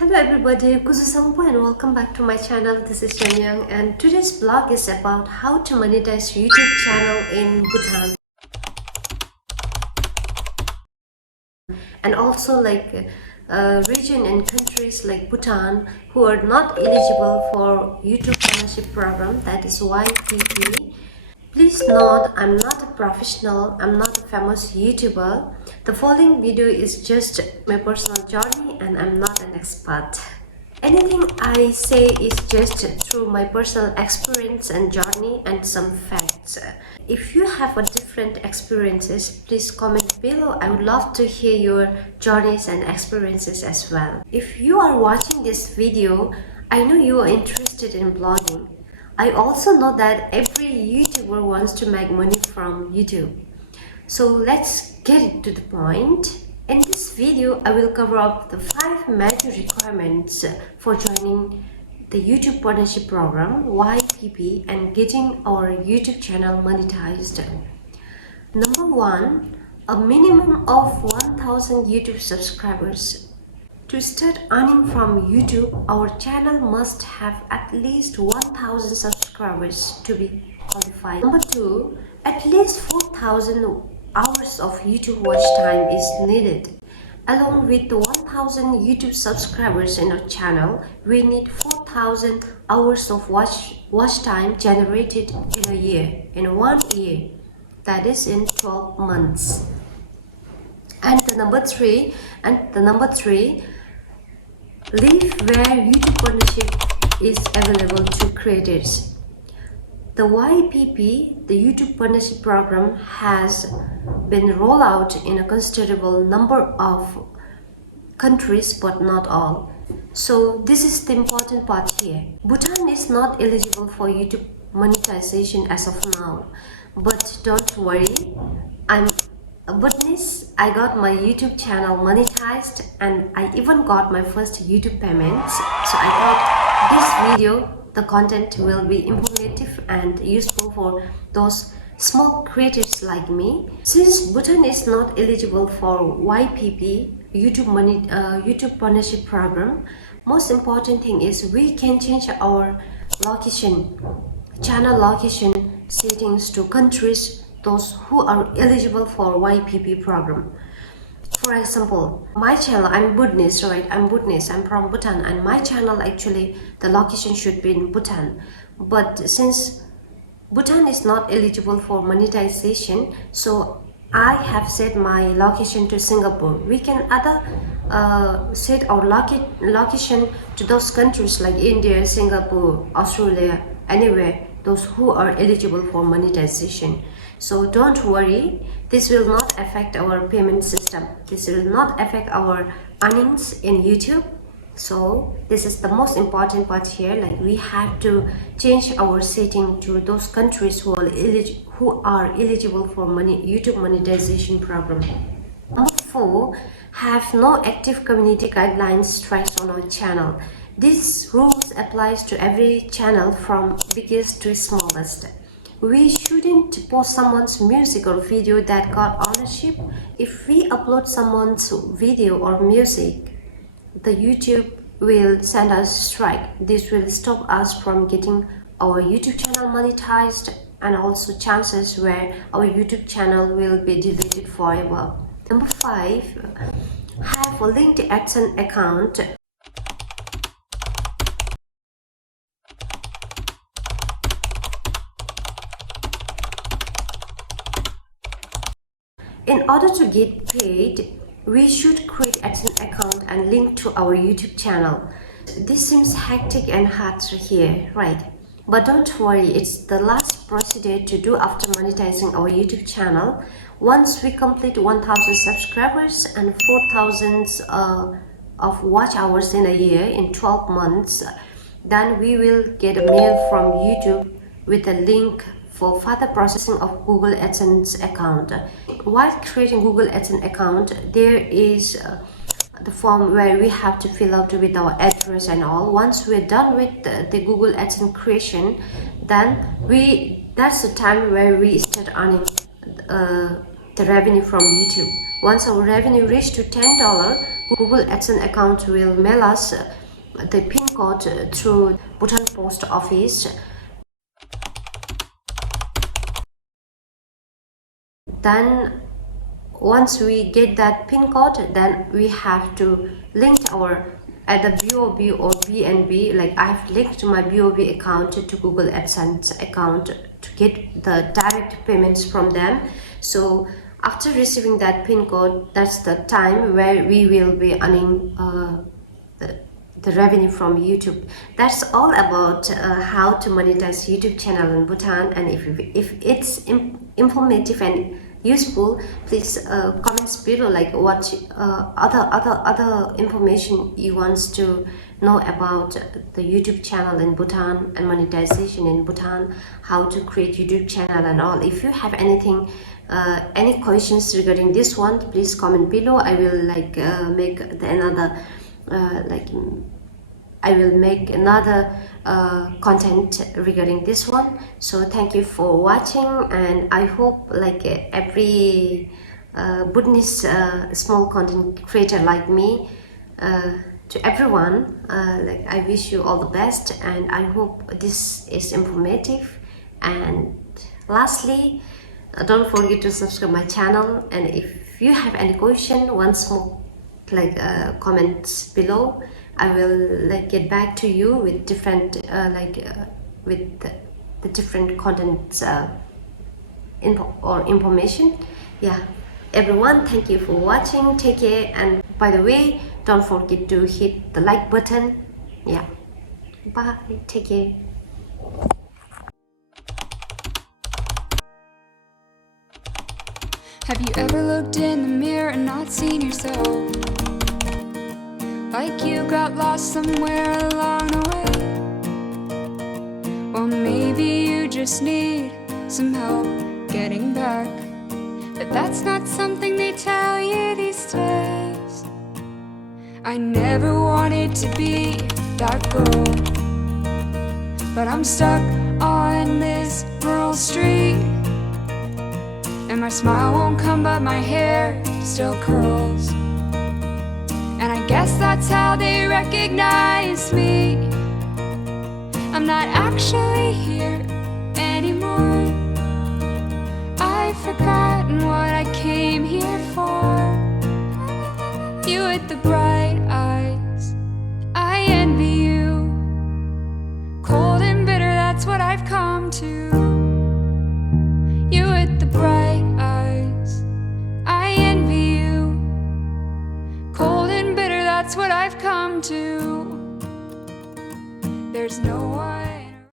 Hello everybody, Kuzusampo and welcome back to my channel. This is Yang and today's vlog is about how to monetize YouTube channel in Bhutan and also region and countries like Bhutan who are not eligible for YouTube partnership program, that is YPP. Please note, I'm not a professional, I'm not a famous YouTuber. The following video is just my personal journey and I'm not an expert. Anything I say is just through my personal experience and journey and some facts. If you have a different experiences, please comment below. I would love to hear your journeys and experiences as well. If you are watching this video, I know you are interested in blogging. I also know that every YouTuber wants to make money from YouTube. So let's get to the point. In this video, I will cover up the 5 major requirements for joining the YouTube Partnership Program, YPP, and getting our YouTube channel monetized. Number 1, a minimum of 1,000 YouTube subscribers. To start earning from YouTube, our channel must have at least 1,000 subscribers to be qualified. Number 2, at least 4,000 hours of YouTube watch time is needed. Along with the 1,000 YouTube subscribers in our channel, we need 4,000 hours of watch time generated in a year, in 1 year, that is in 12 months. And the number three, live where YouTube partnership is available to creators. The YPP, the YouTube Partnership Program, has been rolled out in a considerable number of countries, but not all. So this is the important part here. Bhutan is not eligible for YouTube monetization as of now, but don't worry, I'm a witness. I got my YouTube channel monetized and I even got my first YouTube payments. So I thought this video, the content will be informative and useful for those small creators like me. Since Bhutan is not eligible for YPP, YouTube Partnership Program, most important thing is we can change our channel location settings to countries those who are eligible for YPP program. For example, my channel, I'm Bhutanese, right? I'm from Bhutan, and my channel actually the location should be in Bhutan. But since Bhutan is not eligible for monetization, so I have set my location to Singapore. We can set our location to those countries like India, Singapore, Australia, anywhere, those who are eligible for monetization. So don't worry, this will not affect our payment system. This will not affect our earnings in YouTube. So this is the most important part here. Like we have to change our setting to those countries who are eligible for YouTube monetization program. Number 4, have no active community guidelines tracks on our channel. This rules applies to every channel from biggest to smallest. We shouldn't post someone's music or video that got ownership. If we upload someone's video or music, the YouTube will send us strike. This will stop us from getting our YouTube channel monetized and also chances where our YouTube channel will be deleted forever. Number 5, have a linked AdSense account. In order to get paid, we should create AdSense account and link to our YouTube channel. This seems hectic and hard here, right? But don't worry, it's the last procedure to do after monetizing our YouTube channel. Once we complete 1,000 subscribers and 4,000 of watch hours in a year in 12 months, then we will get a mail from YouTube with a link for further processing of Google AdSense account. While creating Google AdSense account, there is the form where we have to fill out with our address and all. Once we're done with the Google AdSense creation, then that's the time where we start earning the revenue from YouTube. Once our revenue reaches to $10, Google AdSense account will mail us the pin code through Bhutan post office. Then once we get that pin code, then we have to link our either BOB or BNB. Like I've linked my BOB account to Google AdSense account to get the direct payments from them. So after receiving that pin code, that's the time where we will be earning the revenue from YouTube. That's all about how to monetize YouTube channel in Bhutan. And if it's informative and useful, please comments below like what other information you want to know about the YouTube channel in Bhutan and monetization in Bhutan, how to create YouTube channel and all. If you have anything any questions regarding this one, please comment below. I will like make another I will make another content regarding this one. So thank you for watching, and I hope like every Bhutanese small content creator like me, to everyone, like I wish you all the best, and I hope this is informative. And lastly, don't forget to subscribe my channel, and if you have any question, once more like comments below. I will like get back to you with different with the different contents info or information. Yeah, everyone, thank you for watching. Take care, and by the way, don't forget to hit the like button. Yeah, bye, take care. Have you ever looked in the mirror and not seen yourself? Like you got lost somewhere along the way? Well, maybe you just need some help getting back. But that's not something they tell you these days. I never wanted to be that girl, but I'm stuck on this rural street, and my smile won't come, but my hair still curls. And I guess that's how they recognize me. I'm not actually here anymore. I've forgotten what I came here for. You with the bright eyes, I envy you. Cold and bitter, that's what I've come to. You with the bright eyes, I envy you. Cold and bitter, that's what I've come to. There's no one